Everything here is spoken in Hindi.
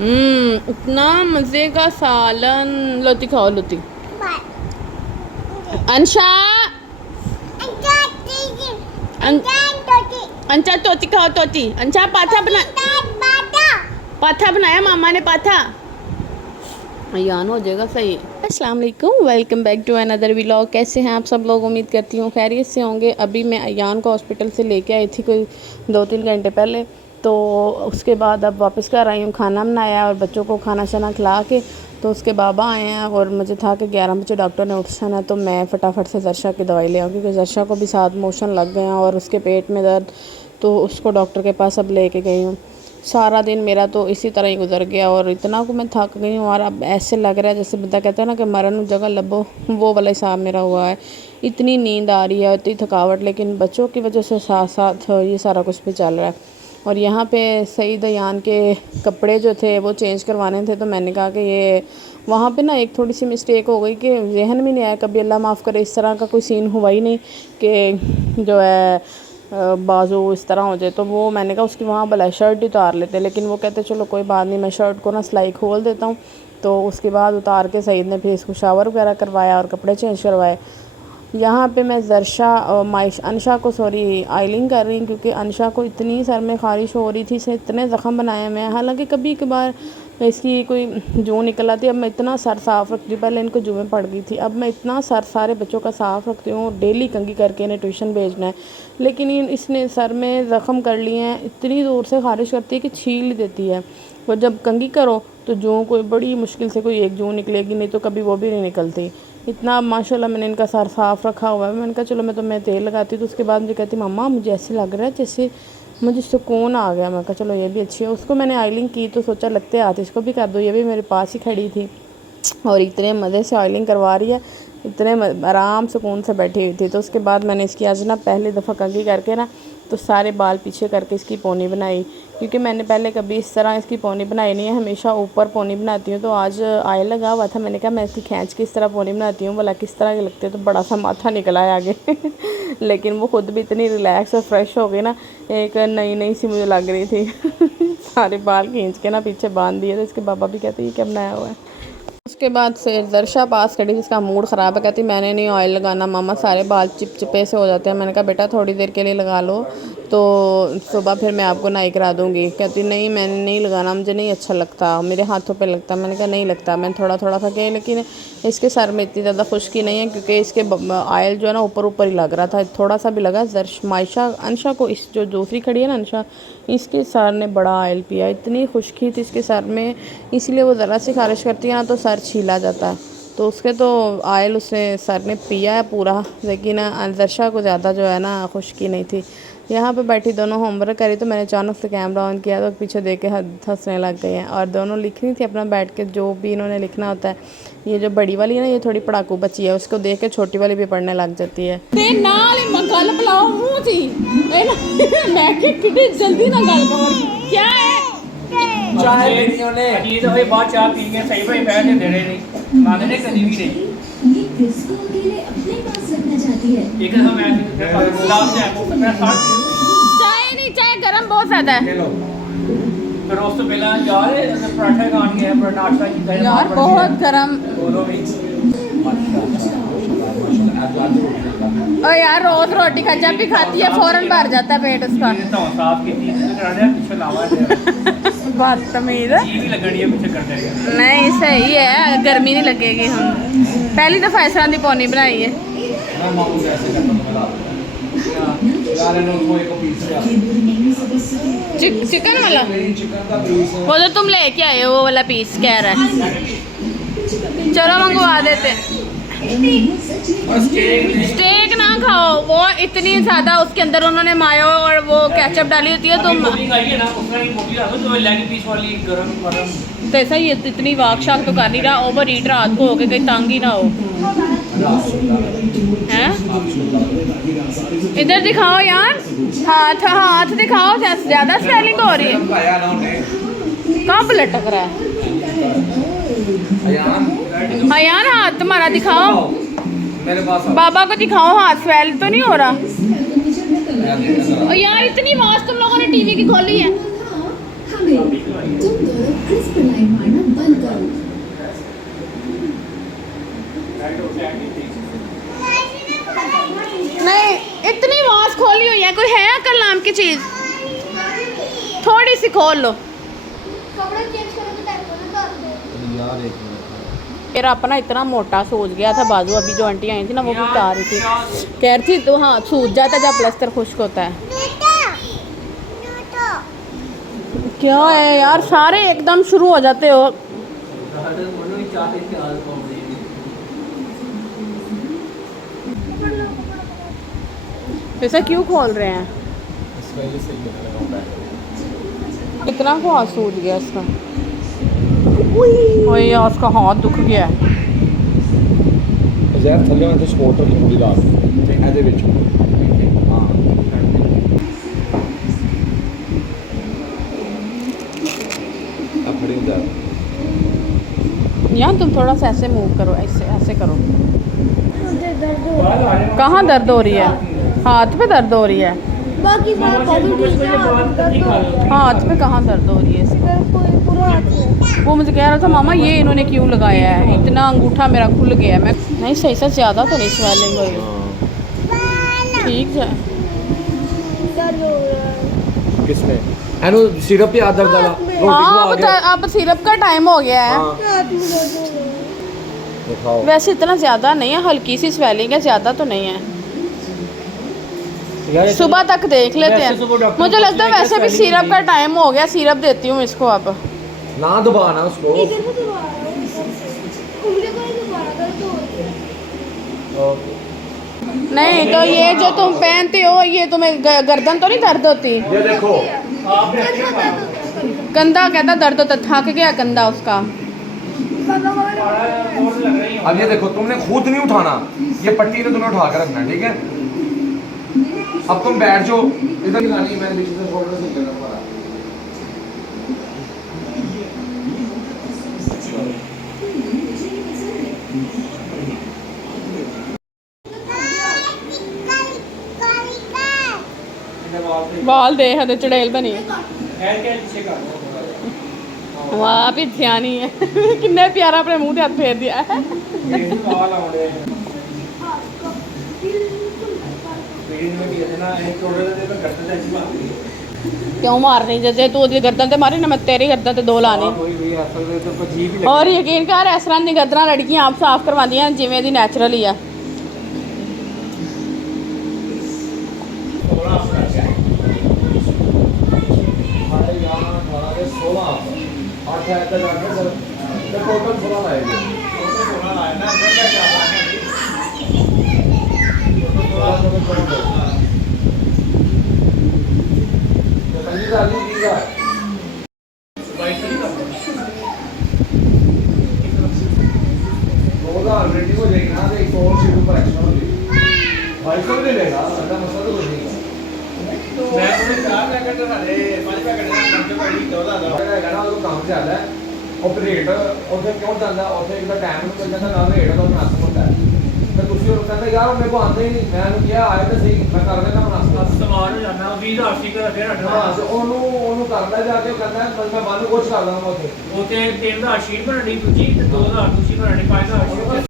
इतना मज़े का सालन। लोती खाओ लोती। अंशा अंशा तोती खाओ तोती। अंशा पाथा बनाया मामा ने पाथा। अयान हो जाएगा सही। अस्सलाम वालेकुम, welcome back to another vlog. कैसे हैं आप सब लोग? उम्मीद करती हूँ खैरियत से होंगे। अभी मैं अयान को हॉस्पिटल से लेके आई थी कोई 2-3 घंटे पहले, तो उसके बाद अब वापस घर आई हूँ। खाना बनाया और बच्चों को खाना शाना खिला के तो उसके बाबा आए हैं और मुझे था कि 11 बजे डॉक्टर ने उठना है, तो मैं फटाफट से जर्शा की दवाई ले आऊँ क्योंकि जर्शा को भी साथ मोशन लग गए हैं और उसके पेट में दर्द, तो उसको डॉक्टर के पास अब लेके गई हूँ। सारा दिन मेरा तो इसी तरह ही गुजर गया और इतना को मैं थक गई हूँ और अब ऐसे लग रहा है जैसे बंदा कहता है ना कि मरण जगह लबो, वो वाला हिसाब मेरा हुआ है। इतनी नींद आ रही है, इतनी थकावट, लेकिन बच्चों की वजह से साथ साथ ये सारा कुछ भी चल रहा है। और यहाँ पे सईद अयान के कपड़े जो थे वो चेंज करवाने थे, तो मैंने कहा कि ये वहाँ पे ना एक थोड़ी सी मिस्टेक हो गई कि जहन में नहीं आया, कभी अल्लाह माफ़ करे इस तरह का कोई सीन हुआ ही नहीं कि जो है बाजू इस तरह हो जाए। तो वो मैंने कहा उसकी वहाँ भला शर्ट ही उतार लेते, लेकिन वो कहते चलो कोई बात नहीं, मैं शर्ट को ना सिलाई खोल देता हूँ। तो उसके बाद उतार के सईद ने फिर इसको शावर वगैरह करवाया और कपड़े चेंज करवाए। यहाँ पे मैं जर्शा और अंशा को आइलिंग कर रही हूँ क्योंकि अंशा को इतनी सर में ख़ारिश हो रही थी, इसने इतने ज़ख़म बनाए मैं। हालांकि कभी कभार इसकी कोई जूँ निकल आती है। अब मैं इतना सर साफ़ रखती हूँ, पहले इनको जुएँ पड़ गई थी, अब मैं इतना सर सारे बच्चों का साफ़ रखती हूँ। डेली कंघी करके इन्हें ट्यूशन भेजना है, लेकिन इसने सर में ज़ख़म कर लिए हैं। इतनी ज़ोर से ख़ारिश करती है कि छील देती है। और जब कंघी करो तो जूँ कोई बड़ी मुश्किल से कोई एक जूँ निकलेगी, नहीं तो कभी वो भी नहीं निकलती। इतना माशाल्लाह मैंने इनका सर साफ़ रखा हुआ है। मैंने कहा चलो मैं तेल लगाती, तो उसके बाद मुझे कहती मम्मा मुझे ऐसे लग रहा है जैसे मुझे सुकून आ गया। मैं कहा चलो ये भी अच्छी है। उसको मैंने ऑयलिंग की तो सोचा लगते हाथ इसको भी कर दो, ये भी मेरे पास ही खड़ी थी और इतने मज़े से ऑयलिंग करवा रही है, इतने आराम सुकून से बैठी हुई थी। तो उसके बाद मैंने इसकी आज ना पहली दफ़ा कंघी करके ना तो सारे बाल पीछे करके इसकी पोनी बनाई, क्योंकि मैंने पहले कभी इस तरह इसकी पोनी बनाई नहीं है, हमेशा ऊपर पोनी बनाती हूँ। तो आज ऑयल लगा हुआ था, मैंने कहा मैं इसकी खींच के इस तरह पोनी बनाती हूँ, बोला किस तरह की लगती है, तो बड़ा सा माथा निकला है आगे लेकिन वो खुद भी इतनी रिलैक्स और फ्रेश हो गई ना, एक नई सी मुझे लग रही थी सारे बाल खींच के ना पीछे बांध दिए। तो इसके पापा भी कहते ये क्या बनाया हुआ है। उसके बाद से दर्शा पास खड़ी, जिसका मूड ख़राब है, कहती मैंने नहीं ऑयल लगाना मामा, सारे बाल चिपचिपे से हो जाते हैं। मैंने कहा बेटा थोड़ी देर के लिए लगा लो, तो सुबह फिर मैं आपको नाई करा दूँगी। कहती नहीं मैंने नहीं लगाना, मुझे नहीं अच्छा लगता, मेरे हाथों पे लगता। मैंने कहा नहीं लगता, मैं थोड़ा थोड़ा सा कहीं, लेकिन इसके सर में इतनी ज़्यादा खुश्की नहीं है क्योंकि इसके ऑयल जो है ना ऊपर ऊपर ही लग रहा था, थोड़ा सा भी लगा। अंशा को, इस जो दूसरी खड़ी है ना अंशा, इसके सर ने बड़ा ऑयल पिया, इतनी खुश्की थी इसके सर में, इसलिए वो ज़रा सी ख़ारिश करती है ना तो सर छीला जाता है। तो उसके तो ऑयल उसने सर ने पिया है पूरा, लेकिन दर्शा को ज़्यादा जो है ना खुश्की नहीं थी। यहाँ पे बैठी दोनों होमवर्क करी, तो मैंने अचानक से कैमरा ऑन किया तो पीछे देख के हंसने लग गए हैं और दोनों लिख रही थी अपना बैठ के, जो भी इन्होंने लिखना होता है। ये जो बड़ी वाली है ना, ये थोड़ी पढ़ाकू बच्ची है, उसको देख के छोटी वाली भी पढ़ने लग जाती है। जल्दी ना गल क्या है चाय पीनी होने ये तो भाई बहुत चाय पी के सही भाई पैसे दे रहे नहीं माने ने कभी भी नहीं ये क्रिस्को के लिए अपने पास रखना चाहती है। एक हम गुलाब जामुन मेरा साथ चाय नहीं, चाय गरम बहुत ज्यादा है। फिर उस तो पहला यार पराठा खान गया पर नाश्ता किया यार बहुत गरम। ओ यार रोज रोटी खा जब भी खाती है फौरन भर जाता है पेट उसका। तो साफ की पीछे लावा बदतमीज नहीं, सही है, गर्मी नहीं लगेगी। हम पहली दफ़ा इस तरह की पौनी बनाई है। चिकन वाला वो तो तुम लेके आए हो, वो वाला पीस कह रहा है, चलो मंगवा देते। स्टेक ना खाओ, वो इतनी ज़्यादा उसके अंदर उन्होंने मायो और वो केचप डाली होती है, तो ऐसा ही इतनी वाक शाक तो कर नहीं रहा, ओवर ईट रात को हो के कहीं तंग ही ना हो। हैं इधर दिखाओ यार, हाथ दिखाओ, ज़्यादा स्वेलिंग हो रही है, कहाँ पे लटक रहा है अयान, हाथ तुम्हारा दिखाओ, मेरे पास बाबा को दिखाओ, हाथ स्वेल तो नहीं हो रहा। और यार इतनी आवाज़ तुम लोगों ने टीवी की खोली है। क्रिस्टलाइन मारना बंद करो। नहीं, इतनी आवाज खोली हुई है, कोई है अकल नाम की चीज? थोड़ी सी खोल लो कपड़े चेंज करो तो टाइम होना कर दे यार एक मिनट मेरा अपना इतना मोटा सूज गया था बाजू। अभी जो आंटी आई थी ना वो भी बता रही थी, कह रही थी तो हाँ सूज जाता है जब प्लास्टर खुश्क होता है। क्या है यार, सारे एकदम शुरू हो जाते हो। ऐसा क्यों खोल रहे हैं? इसका ये सही है लगा बैठ इतना को हाथ सूज गया इसका। ओए यार उसका हाथ दुख गया है। यार थल्ले वाले सपोर्ट रखी पूरी रात ਤੇ ਇਹਦੇ ਵਿੱਚ ਹਾਂ अब खड़ी हो जा यार तुम थोड़ा सा ऐसे मूव करो, ऐसे ऐसे करो। मुझे दर्द हो कहाँ दर्द हो रही है? हाथ पे दर्द हो रही है? बाकी सारा बॉडी ठीक है दर्द हो हाथ पे कहाँ दर्द हो रही है? कोई पूरा हाथ में वो मुझे कह रहा था मामा ये इन्होंने क्यों लगाया है, इतना अंगूठा मेरा खुल गया है। मैं नहीं सही से ज़्यादा तो नहीं स्वेलिंग हो रही, ठीक है। दर्द हो रहा है किसमें एनु सिरप पे आदर डाला हाँ अब सिरप का टाइम हो गया है। हाथ में दर्द हो रहा है दिखाओ वैसे इतना ज़्यादा नहीं है, हल्की सी स्वेलिंग है, ज़्यादा तो नहीं है। सुबह तक देख लेते हैं। मुझे लगता है वैसे भी सिरप का टाइम हो गया, सिरप देती हूँ इसको अब। ना दबाना उसको इधर से दबा रहा हूं उंगली को नहीं दबा रहा दर्द हो रही है नहीं तो ये जो तुम पहनते हो ये तुम्हें गर्दन तो नहीं दर्द होती? ये देखो कंधा कहता दर्द होता, थक गया कंधा उसका। अब ये देखो तुमने खुद नहीं उठाना, ये पट्टी ने तुम्हें उठा कर रखना, ठीक है? अब तुम बैठ जाओ इधर लानी मैंने बीच से शोल्डर से करना पड़ा। बाल दे हद चड़ेल बनी वाह भी ध्यानी है। किन्ने प्यारा अपने मुंह ते हाथ फेर दिया है। क्यों मारनी? जैसे तू ओदी गर्दन ते मारी ना मैं तेरी गर्दन ते दो लानी। और यकीन कर इस तरह दी गर्दन लड़कियां आप साफ करवांदियां जिवें दी नैचुरल ही है। रेडी हो जाएगी ना, एक और सीट ऊपर एक्स्ट्रा हो जाएगी, 250 भी ले लेगा, ऐसा मसला तो नहीं है। मैं तो 4 पैकेट साढ़े 5 पैकेट ना 14 है ना, वो काम से आता है ऑपरेट उसे क्यों जाता है उसे एक टाइम में चल जाता ना, रेट तो मुनासिब होता है। तो ਤੁਸੀਂ ਉਹ ਕਹਿੰਦਾ ਯਾਰ ਮੇਰੇ ਕੋ ਆਉਂਦੇ ਹੀ ਨਹੀਂ, ਮੈਂ ਉਹਨੂੰ ਕਿਹਾ ਆਏ ਤਾਂ ਸਹੀ, ਮੈਂ ਕਰ ਦੇਣਾ ਮੁਨਾਸਿਬ ਸਮਾਨ ਹੋ ਜਾਣਾ 20000 ਸੀਕਰ ਫਿਰ 8 ਹਾਂ ਤੇ ਉਹਨੂੰ ਕਰਦਾ ਜਾ ਕੇ ਕਹਿੰਦਾ ਬਸ ਮੈਂ ਬਾਨੂੰ ਕੁਝ ਕਰ ਦਾਂਗਾ ਉੱਥੇ 3000 ਸ਼ੀਟ ਬਣਾਣੀ ਦੂਜੀ ਤੇ 2000 ਦੂਜੀ ਬਣਾਣੀ 5000